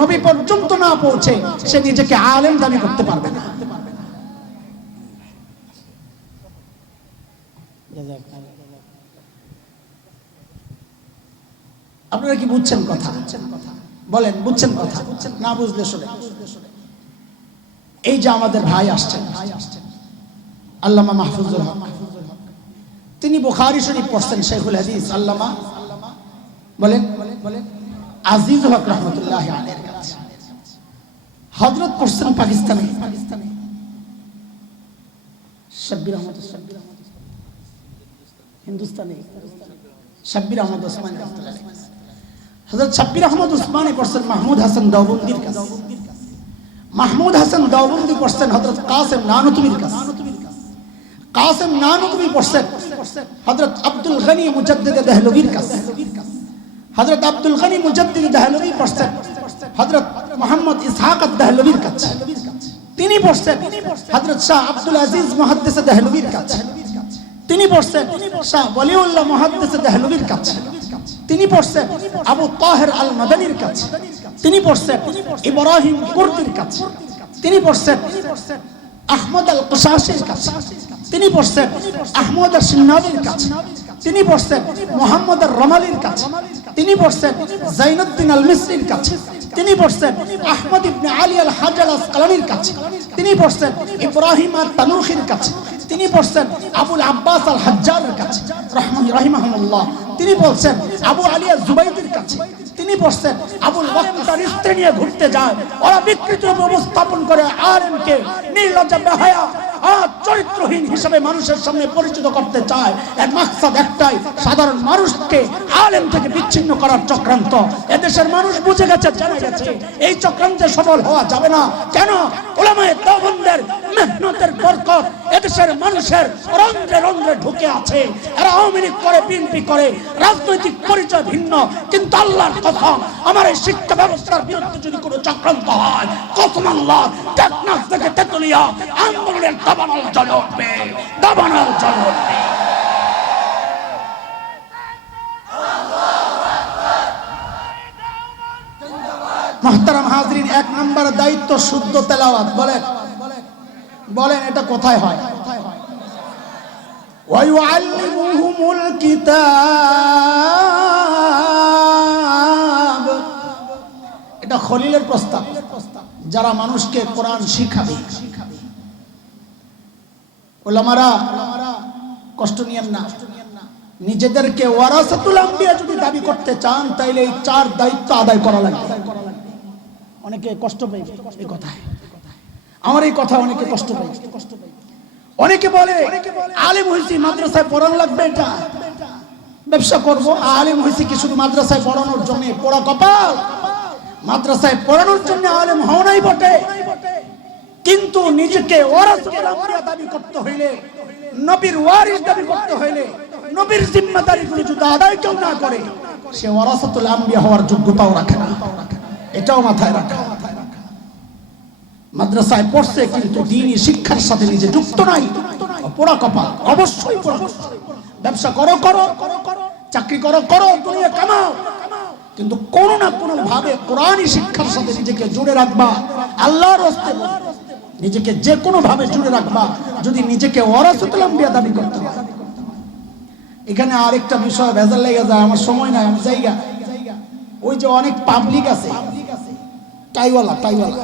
নবী পর্যন্ত না পৌঁছে সে নিজেকে আলেম দাবি করতে পারবে না। আপনারা কি বুঝছেন কথা? বলেন, বুঝছেন কথা? না বুঝলে শুনে। এই যে আমাদের ভাই আসছেন, আল্লামা মাহফুজুল হক। তিনি বুখারি শরীফ পড়ছেন, শেখুল হাদিস, আল্লামা। বলেন আজিজ হক রহমতুল্লাহ আলের হজরত পড়ছেন পাকিস্তানে পাকিস্তানে শাব্বির আহমদ শাব্বির আহমদ হিন্দুস্তানে শাব্বির আহমদ ওসমানী রহমতুল্লাহ হজরত শাব্বির আহমদ ওসমানী পড়ছেন মাহমুদ হাসান দাউবন্দির কাছে মাহমুদ হাসান দাউবন্দি পড়ছেন হজরত কাসেম নানুতুবির কাছে কাসেম নানুতুবি পড়ছেন হজরত আব্দুল গনি মুজাদ্দিদ দেহলভির কাছে হজরত আব্দুল গনি মুজাদ্দিদ দেহলভি পড়ছেন হজরত মোহাম্মদ ইসহাক দেহলভির কাছে। তিনি পড়ছেন হজরত শাহ আব্দুল আজিজ মুহাদ্দিস দেহলভির কাছে। তিনি পড়ছেন শাহ ওয়ালিউল্লাহ মুহাদ্দিস দেহলভির কাছে। তিনি পড়ছেন আবু তাহের আল মাদানির কাছে। তিনি পড়ছেন ইব্রাহিম কুর্দির কাছে। তিনি পড়ছেন আহমদ আল কুশাসির কাছে। তিনি পড়ছেন আহমদ আল সিন্নাবির কাছে। তিনি পড়ছেন মোহাম্মদ আল রমালির কাছে। তিনি পড়ছেন জাইনুদ্দিন আল মিসরির কাছে। তিনি পড়ছেন আহমদ ইবনে আলী আল হাজাল আসকালানির কাছে। তিনি পড়ছেন ইব্রাহিম আল তানুখির কাছে। তিনি পড়ছেন আবুল আব্বাস আল হাজ্জারের কাছে রহিমাহুল্লাহ তিনি বলছেন আবু আলিয়া জুবাইদের কাছে। তিনি পড়ছেন আবুল ওয়াক্তার স্ত্রী নিয়ে ঘুরতে যায়। ওরা বিকৃত উপস্থাপন করে আলেমকে নির্লজ্জা বেহায়া চরিত্রহীন হিসেবে মানুষের সামনে পরিচিত করতে চায়। এর মাকসাদ একটাই, সাধারণ মানুষকে আলেম থেকে বিচ্ছিন্ন করার চক্রান্ত। এদেশের মানুষ বুঝে গেছে, জেনে গেছে, এই চক্রান্তে সফল হওয়া যাবে না। কেন? মেহনতের বরকত এদেশের মানুষের রন্ধ্রে রন্ধ্রে ঢুকে আছে। এরা আওয়ামী লীগ করে, বিএনপি করে, রাজনৈতিক পরিচয় ভিন্ন, কিন্তু আল্লাহর কথা, আমার এই শিক্ষা ব্যবস্থার বিরুদ্ধে যদি কোনো চক্রান্ত হয় থেকে তেতুলিয়া আন্দোলনের দাবানল জ্বলে উঠবে দাবানল উঠবে মহতারাম হাজরিন এক নম্বর দায়িত্ব শুদ্ধ তেলাওয়াত, বলেন। বলেন, এটা কোথায় হয়? কিতাব। এটা খলিলের প্রস্তাব। যারা মানুষকে কোরআন শিখাবে ওলামারা, কষ্ট নিয়েন না। নিজেদেরকে ওয়ারাসাতুল আম্বিয়া যদি দাবি করতে চান, তাইলে এই চার দায়িত্ব আদায় করা লাগবে। অনেকে কষ্ট পাই এই কথায়। আমার এই কথা অনেকে কষ্ট পাই কষ্ট অনেকে বলে, আলেম হয়েছি মাদ্রাসায় পড়ানো লাগবে এটা। ব্যবসা করব, আলেম হয়েছি কি শুধু মাদ্রাসায় পড়ানোর জন্য? পড়া কপাল। মাদ্রাসায় পড়ানোর জন্য আলেম হও নাই বটে। কিন্তু নিজেকে দাবি করতে হইলে, নবীর ওয়ারিস দাবি করতে হইলে, নবীর জিম্মাদারি গুলো যদি আদায় কেউ না করে, সে ওয়ারাসাতুল আম্বিয়া হওয়ার যোগ্যতাও রাখে না। এটাও মাথায় রাখা। মাদ্রাসায় পড়ছে কিন্তু দিনই শিক্ষার সাথে নিজে যুক্ত নাই, পোড়া কপাল, অবশ্যই ব্যবসা করো করো, চাকরি করো করো, দুনিয়া কামাও। কিন্তু কোন না কোন ভাবে কোরআনই শিক্ষার সাথে নিজেকে জুড়ে রাখবা, আল্লাহর হস্তে নিজেকে যে কোনো ভাবে জুড়ে রাখবা। যদি নিজেকে ওয়ারাসুতুল আম্বিয়া দাবি করতে হয়। এখানে আরেকটা বিষয় ভেজাল লেগে যায়, আমার সময় নাই, আমি জায়গা ওই যে অনেক পাবলিক আছে। টাইওয়ালা টাইওয়ালা।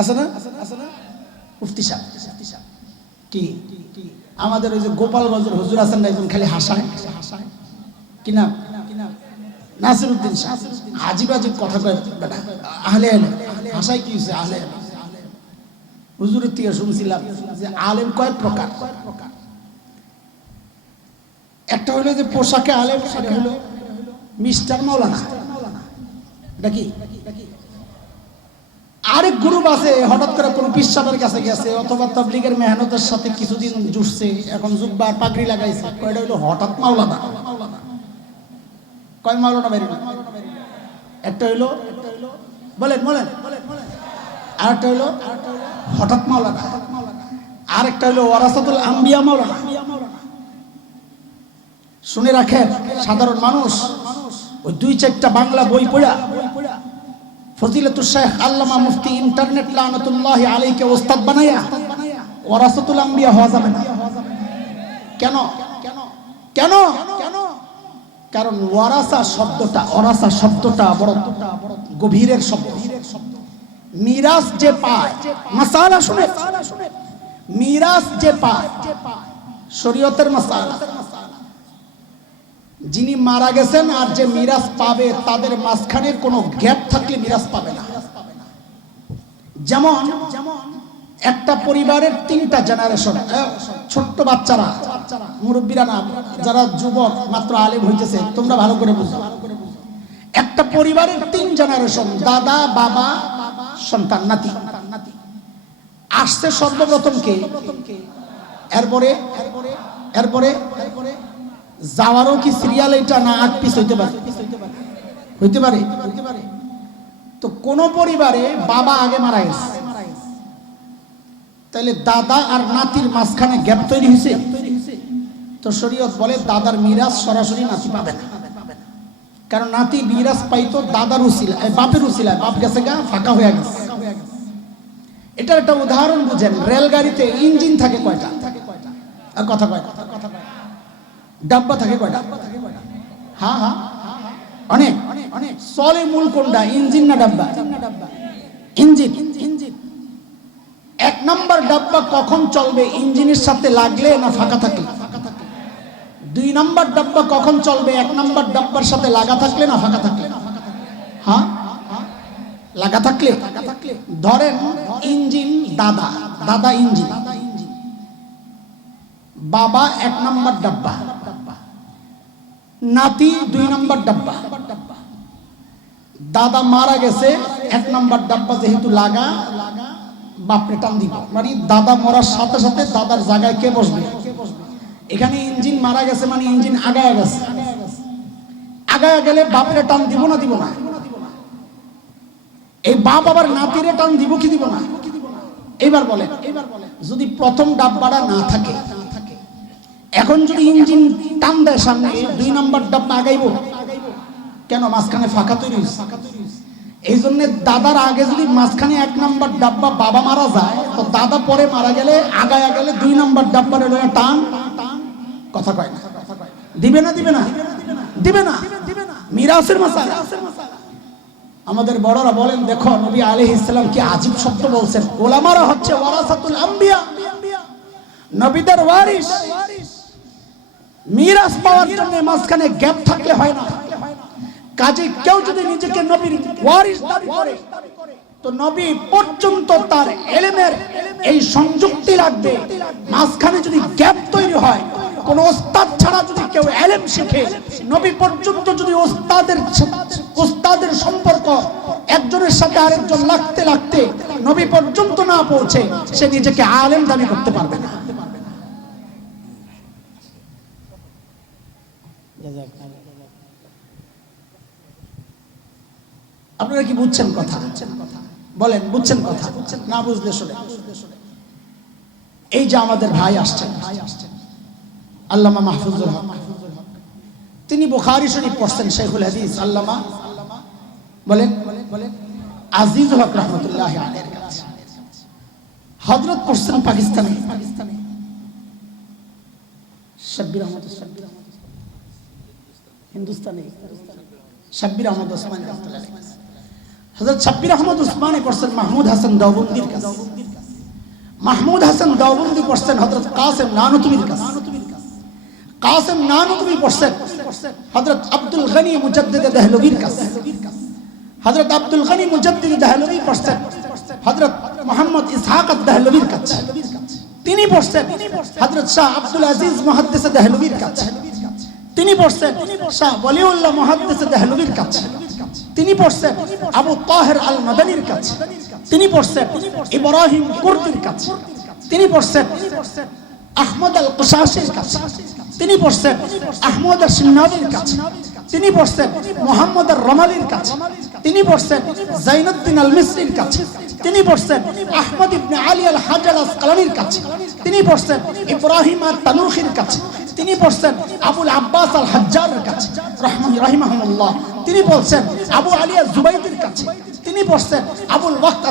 আছে না? না মুফতি সাহেব। কি? আমাদের ওই যে গোপালগঞ্জের হুজুর আছেন না, একজন খালি হাসায়। হাসায় কি নাম? নাসির উদ্দিন আজিব আজিব কথা কয়, বেটা, আহলে হাসায় কি হয়েছে? আহলে হুজুরের থেকে শুনছিলাম যে আলেম কয়েক প্রকার। একটা হলো যে পোশাকে আলেম, সেটা হলো মিস্টার মৌলানা এটা কি? আরেক গ্রুপ আছে, হঠাৎ করে কোনো পিসাবের কাছে গেছে, অথবা তবলিগের মেহনতের সাথে কিছুদিন জুটছে, এখন জুব্বার পাগড়ি লাগাইছে। কয়টা হইল? হঠাৎ মাওলানা। কয় মাওলানা বেরি একটা হইল, বলেন বলেন। আর একটা হইল হঠাৎ মাওলানা। আর একটা হইল ওয়ারাসাতুল আম্বিয়া মাওলানা। শুনে রাখেন, সাধারণ মানুষ, ওই দুই চারটা বাংলা বই পড়া, ফজিলতুল শেখ আল্লামা মুফতি ইন্টারনেট লানতুল্লাহি আলাইকে ওস্তাদ বানায়া ওয়ারাসাতুল আম্বিয়া হওয়া যাবে না। কেন? কেন? কারণ ওয়ারাসা শব্দটা শব্দটা বড় গভীরের শব্দ। মিরাজ যে পায়। মাসালা শুনে। মিরাজ যে পায়। শরীয়তের মাসালা। যিনি মারা গেছেন আর যে মিরাজ পাবে, তাদের মাঝখানে কোনো গ্যাপ থাকলে মিরাজ পাবে না। যেমন, একটা পরিবারের তিনটা জেনারেশন ছোট্ট বাচ্চারা, মুরব্বীরা না, যারা যুবক, মাত্র আলেম হইতেছে, তোমরা ভালো করে বুঝো। একটা পরিবারের তিন জেনারেশন দাদা, বাবা সন্তান, নাতি। আসছে সর্বপ্রথম কে এরপরে এরপরে যাওয়ারও কি সিরিয়াল এটা না আট পিস হইতে পারে? হইতে পারে। তো কোন পরিবারে বাবা আগে মারা গেছে। তাহলে দাদা আর নাতির মাঝখানে গ্যাপ তৈরি হয়েছে তো শরীয়ত বলে দাদার মিরাজ সরাসরি নাতি পাবে না। কারণ নাতি মিরাজ পাইতো দাদার উসিলা বাপের উসিলা বাপ গেছে গা, ফাঁকা হয়ে গেছে। এটার একটা উদাহরণ বুঝেন, রেলগাড়িতে ইঞ্জিন থাকে কয়টা? আর কথা কয় ডাব্বা থাকে কয়টা? হ্যাঁ হ্যাঁ অনেক। অনেক চলে মূল কোনটা, ইঞ্জিন না ডাব্বা? ইঞ্জিন। ইঞ্জিন এক নাম্বার ডাব্বা কখন চলবে, ইঞ্জিনের সাথে লাগলে না ফাঁকা থাকলে? দুই নাম্বার ডাব্বা কখন চলবে, এক নাম্বার ডাব্বার সাথে লাগা থাকলে না ফাঁকা থাকলে? হ্যাঁ লাগা থাকলে ধরেন ইঞ্জিন দাদা দাদা ইঞ্জিন। বাবা এক নম্বর ডাব্বা। নাতি দুই নম্বর ডাব্বা। দাদা মারা গেছে, এক নম্বর ডাব্বা যেহেতু লাগা, বাপরে টান দিব। মানে দাদা মরার সাথে সাথে দাদার জায়গায় কে বসবে? এখানে ইঞ্জিন মারা গেছে মানে ইঞ্জিন আগায় গেছে। আগায় গেলে বাপরে টান দিব না দিব না। এই বাপ আবার নাতিরে টান দিব কি দিব না? এবার বলে এবার বলে যদি প্রথম ডাব্বাটা না থাকে, এখন যদি ইঞ্জিন টান দেয় সামনে দুই নম্বর ডাব্বা আগাইব কেন, মাঝখানে ফাঁকা তৈরি। এই জন্য দাদার আগে যদি মাঝখানে এক নম্বর ডাব্বা বাবা মারা যায়, তো দাদা পরে মারা গেলে, আগায় গেলে দুই নম্বর ডাব্বার টান। কথা কয় না? দিবে না দিবে না? দিবে না? দিবে না? মিরাসের মাসালা আমাদের বড়রা বলেন, দেখো, নবী আলাইহিস ইসলাম কি আজীব শব্দ বলছেন? ওলামারা হচ্ছে ওয়ারাসাতুল আম্বিয়া। নবীদের ওয়ারিস মিরাজ পাওয়ার জন্য মাঝখানে গ্যাপ থাকলে হয় না। কাজে কেউ যদি নিজেকে নবীর ওয়ারিস দাবি করে, তো নবী পর্যন্ত তার এলেমের এই সংযুক্তি লাগবে মাঝখানে যদি গ্যাপ তৈরি হয়, কোন ওস্তাদ ছাড়া যদি কেউ এলেম শিখে, নবী পর্যন্ত যদি ওস্তাদের ওস্তাদের সম্পর্ক। একজনের সাথে আরেকজন লাগতে লাগতে নবী পর্যন্ত না পৌঁছে সে নিজেকে আলেম দাবি করতে পারবে না। আপনারা কি বুঝছেন কথা? বলেন, বুঝছেন কথা? না বুঝলে শুনে। এই যে আমাদের ভাই আসছেন, আল্লামা মাহফুজুল হক। তিনি বুখারি শরীফ পড়ছেন শেখুল হাদিস, আল্লামা বলেন আজিজুল হক রহমতুল্লাহ আলের কাছে। হজরত পড়ছেন পাকিস্তানে। পাকিস্তানে শাব্বির আহমদ হিন্দুস্তানে। শাব্বির আহমদ ওসমান হজরত শাব্বির আহমদ উসমানে পড়ছেন মাহমুদ হাসান দাউবন্দির কাছে। মাহমুদ হাসান দাউবন্দি পড়ছেন হজরত কাসেম নানুতুবির কাছে। কাসেম নানুতুবি পড়ছেন হজরত আব্দুল গনি মুজাদ্দিদ দেহলভির কাছে। হজরত আব্দুল গনি মুজাদ্দিদ দেহলভি পড়ছেন। হজরত মোহাম্মদ ইসহাক দেহলভির কাছে। তিনি পড়ছেন হজরত শাহ আব্দুল আজিজ মুহাদ্দিস দেহলভির কাছে। তিনি পড়ছেন শাহ ওয়ালিউল্লাহ মুহাদ্দিস দেহলভির কাছে। তিনি পড়ছেন আবু তাহের আল মাদানির কাছে। তিনি পড়ছেন ইব্রাহিম কুর্দির কাছে। তিনি পড়ছেন আহমদ আল কুশাসির কাছে। তিনি পড়ছেন আহমদ আল সিন্নাবির কাছে। তিনি পড়ছেন মোহাম্মদ আর রমালির কাছে। তিনি পড়ছেন জাইনুদ্দিন আল মিসরির কাছে। তিনি পড়ছেন আহমদ ইবনে আলী আল হাজার আল আসকালানির কাছে। তিনি পড়ছেন ইব্রাহিম আর তানুখির কাছে। তিনি পড়ছেন আবুল আব্বাস আল হাজ্জারের কাছে। রহমান রাহিমাহুল্লাহ তিনি বলছেন আবু আলিয়া আল জুবাইদের কাছে। তিনি পড়ছেন আবুল ওয়াক্ত